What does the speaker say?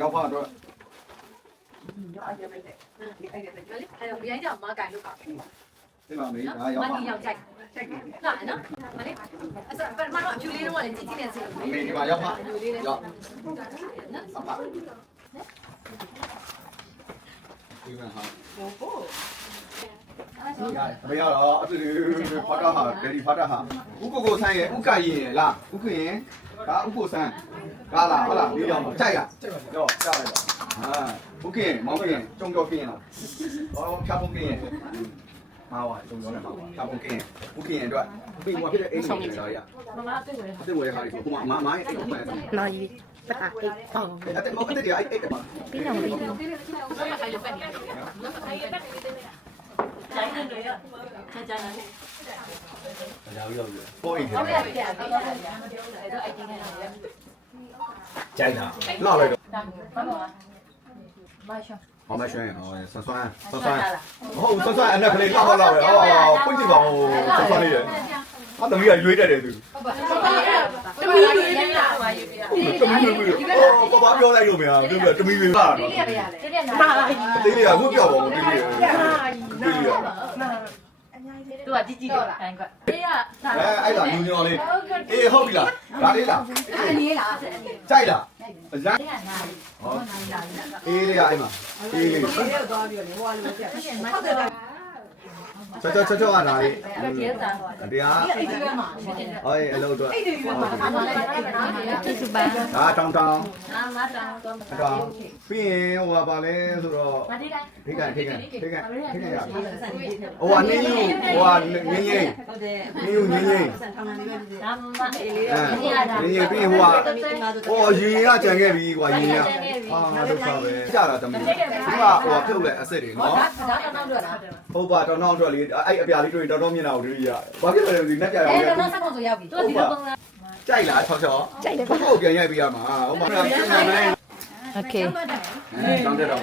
ရောက်ပါတော့ အဲ့တော့ဘရိုင်းကြောင့်မကန်လို့ပါ ဒီမှာမေးဒါရောက် မ ပါ နီရောက်ကြိုက်လာနော်မလေးအဲ့ဆိုပထမတော့အဖြူလေးတော့လည်းကြည့်ကြည့်နေစီ မေးဒီမှာရောက်ပါရောက် နော် စပါဒီမှာဟာဘယ်ရတော့အတူဖတ်တာဟာဒယ်ဒီဖတ်တာဟာဥကိုကိုဆန်းရဲ့ဥကရင်လားဥကရင်ဒါဥကိုဆန်းကားလားဟုတ်လားဒီကြောင်ကြိုက်လားရောကြားလိုက်ပါဟာဥကရင်မောင်ကရင်ကြုံကြောကရင်လားဟောဖြာပုံကရင်မာဝါကြုံကြောနဲ့မာဝါဖြာပုံကရင်ဥကရင်အတွက်ပြီးမှဖြစ်တဲ့အိမ်ကြီးတွေရ မမအစ်ကိုလေ အစ်ဝယ်ဟာဒီကိုမမရဲ့အိမ်ကိုမှန်တယ် နော်ကြီးပတ်တာအိတ်အော် အဲ့တဲ့မောင်ကတဲ့အိတ်ပါ ပြီးတော့ပြီးတော့ မခိုင်လို့ပတ်နေတယ်မခိုင်ရပတ်နေတယ်ကျိုင်းနေတယ်ကျိုင်းနေတယ် ပေါ်အိမ် ဟုတ်ရဲ့အဲ့တော့အဲ့ဒီနဲ့ ကြိုက်တာလောက်လိုက်တော့ ဘာလို့မရှော ဟောမရွှဲဟောဆွမ်းဆွမ်းဟုတ်ဆွမ်းဆွမ်းအနက်ကလေးလောက်လောက်ပဲဟောဖွင့်ကြည့်ပါဦးဆွမ်းဆွမ်းလေးရဟာသမီးကရွေးတတ်တယ်သူ ဟုတ်ပါတမီးရွေးနေတာပါရွေးပြတာ သမီးဟောဘာပြောလိုက်လို့မရဘူးသမီးလေးပါ တိရပါရလေတိရနာ တေးလေးကဝတ်ပြောပါဦးတေးလေးတေးလေး သူကជីជីတော့ခိုင်းကွအေးက အဲ့ဒါညညော်လေးအေးဟုတ်ပြီလားဒါလေးလား အနေလား ကြိုက်လားအလန်း တိရနာဟောနာလာ အေးလေးကအဲ့မှာအေးလေး ဟုတ်တယ် ချောကလာလေး ကျေးဇူးပါ တရား အဲ့ဒီကမှာ ဟောအလုပ်တော့ အဲ့ဒီကမှာ ကျေးဇူးပါ ဒါတောင်းတောင်း မတောင်းတော့ အတောင်းပြီးရင်ဟိုပါလဲဆိုတော့ မတိတိုင်း ထိကန်ရဟိုအနေယူဟိုငင်းငင်း ဟုတ်တယ် နေယူငင်းငင်း ဒါမှအေးလေး ငင်းငင်းပြီးဟိုဟိုရင်ကကြံခဲ့ပြီကွာရင်ကအာဒုက္ခပဲကြာတာတမီးဒီမှာဟိုပြုတ်လဲအစ်စ်တွေနော် ဒါတော့တော့တာ ဟုတ်ပါတော့နောက်တော့လေအဲ့အပြာလေးတွေ့တော်တော်မြင်တာကိုဒီကဘာဖြစ်လဲဒီနဲ့ပြရအောင် အဲ့တော့ဆက်ဖို့ဆိုရောက်ပြီသူကဒီလိုပုံစံ ကြိုက်လားချောချော ကြိုက်တယ် ဘုတ်ပြန်ရိုက်ပြရမှာဟိုမှာပြန်နေမယ် โอเค တောင်းတဲ့တော့